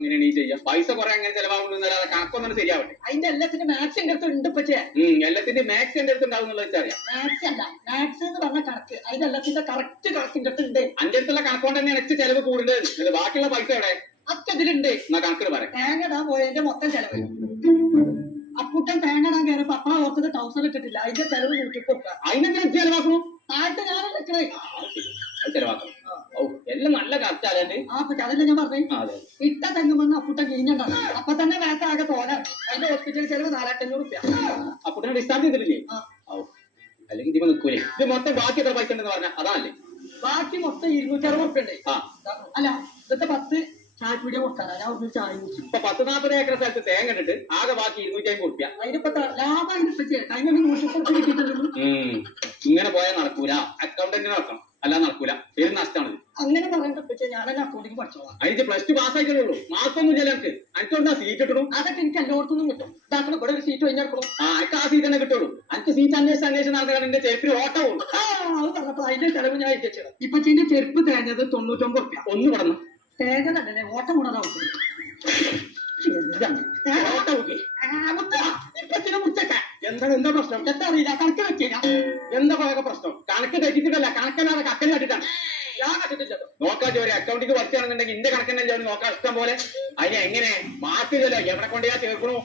ഇങ്ങനെ നീ ചെയ്യാം പൈസ കുറെ അങ്ങനെ ചെലവാകുന്നല്ലാതെ കണക്കൊന്നും ശരിയാവട്ടെ. അതിന്റെ എല്ലാത്തിന്റെ മാത്സ് എന്റെ അടുത്ത് ഉണ്ട് പറ്റേ. എല്ലാത്തിന്റെ മാത്സ് എന്റെ അടുത്ത് ഉണ്ടാവും എന്നുള്ളത് അറിയാം. മാത്സ് അല്ല, മാത്സ് എന്ന് പറഞ്ഞ കണക്ക്. അതിന്റെ എല്ലാത്തിന്റെ കറക്റ്റ് കണക്കിന്റെ അടുത്ത് ഉണ്ട്. അന്റെ അടുത്തുള്ള കണക്കൊണ്ട് തന്നെ എനിക്ക് ചെലവ് കൂടുതൽ. ബാക്കിയുള്ള പൈസ എവിടെ? അതൊക്കെ ഇതിലുണ്ട്. എന്നാ കണക്കിന് പറയാം. തേങ്ങ ഇടാൻ പോയതിന്റെ മൊത്തം ചെലവ്. അപ്പൂട്ടൻ തേങ്ങ ഇടാൻ കയറിയപ്പോ അപ്പ ഓർത്തത് ടൗസർ ഇട്ടിട്ടില്ല. അതിന്റെ ചെലവ് കൂട്ടിക്കൊടുക്കുക. അതിനെങ്ങനെ ചെലവാക്കണം? ആയിട്ട് ഞാൻ വെക്കണേ അത് ചെലവാക്കണം. ഓ എല്ലാം നല്ല കറക്റ്റാലേ. ആ പക്ഷെ അതല്ല ഞാൻ പറഞ്ഞു. ഇട്ട തെങ്ങുമെന്ന് അപ്പൂട്ടൻ കിഴിഞ്ഞുണ്ടാകും. അപ്പൊ തന്നെ വേഗം ആകെ തോന്നാണ്. അതിന്റെ ഹോസ്പിറ്റൽ ചെലവ് 4500 അപ്പൂട്ടനെ ഡിസ്ചാർജ് ചെയ്തിട്ടില്ലേ? അല്ലെങ്കിൽ ഇതിപ്പോ നിൽക്കൂലേ? ഇത് മൊത്തം ബാക്കി എത്ര പൈസ ഉണ്ടെന്ന് പറഞ്ഞാൽ അതല്ലേ? ബാക്കി മൊത്തം 260 ഉണ്ട്. അല്ല ഇതൊക്കെ 10 ചായപ്പീടിയ കൊടുക്കാനാ. ഞാൻ ഒരു ചായ കുടിച്ചു. ഇപ്പൊ 10-40 ഏക്കർ സ്ഥലത്ത് തേങ്ങ ഇട്ടിട്ട് ആകെ ബാക്കി 250 അതിനിപ്പോ ലാഭം അതിന് 100 കിട്ടിയിട്ടുള്ളൂ. ഇങ്ങനെ പോയാൽ നടക്കൂല. അക്കൗണ്ടന്റിന് നടക്കണം, അല്ലാതെ നടക്കൂല. പേര് നഷ്ടമാണ്. അങ്ങനെ പറയേണ്ട ഞാനെല്ലാം അക്കൗണ്ടിങ് പഠിച്ചോളാം. അതിന് +2 പാസ്സായിട്ടുള്ളൂ. മാർക്കൊന്നും ഇല്ല. എനിക്ക് എനിക്കൊണ്ടാ സീറ്റ് കിട്ടണം. അതൊക്കെ എനിക്ക് എല്ലായിടത്തുനിന്നും കിട്ടും. ഇതാക്കണം ഇവിടെ ഒരു സീറ്റ് കഴിഞ്ഞെടുക്കണം. എനിക്ക് ആ സീറ്റ് തന്നെ കിട്ടുള്ളൂ. എനിക്ക് സീറ്റ് അന്വേഷിച്ച് നടക്കാൻ എന്റെ ചെരുപ്പിൽ ഓട്ടം പോകും. അത് പറഞ്ഞപ്പോ അതിന്റെ ചെലവ് ഞാൻ എത്തിച്ചത്. ഇപ്പൊ ഇതിന്റെ ചെരുപ്പ് തേഞ്ഞത് 99 ഒന്ന് പറഞ്ഞു. തേങ്ങ തന്നെ ഓട്ടം കൂടാതെ എന്താ പ്രശ്നം? എന്താ അറിയില്ല. കണക്ക് വെക്കില്ല. എന്താ പറയുക പ്രശ്നം? കണക്ക് തെറ്റിച്ചിട്ടല്ല, കണക്കല്ലാതെ കക്കൻ കട്ടിട്ടാണ്. ഞാൻ കണ്ടിട്ടില്ലല്ലോ. നോക്കാൻ ജോലി അക്കൗണ്ടിക്ക് പഠിച്ചാണെന്നുണ്ടെങ്കിൽ ഇന്റെ കണക്കന്നെ നോക്കാൻ ഇഷ്ടം പോലെ. അതിനെ എങ്ങനെ മാറ്റില്ലല്ലോ. എവിടെ കൊണ്ട് ഞാൻ ചേർക്കണു?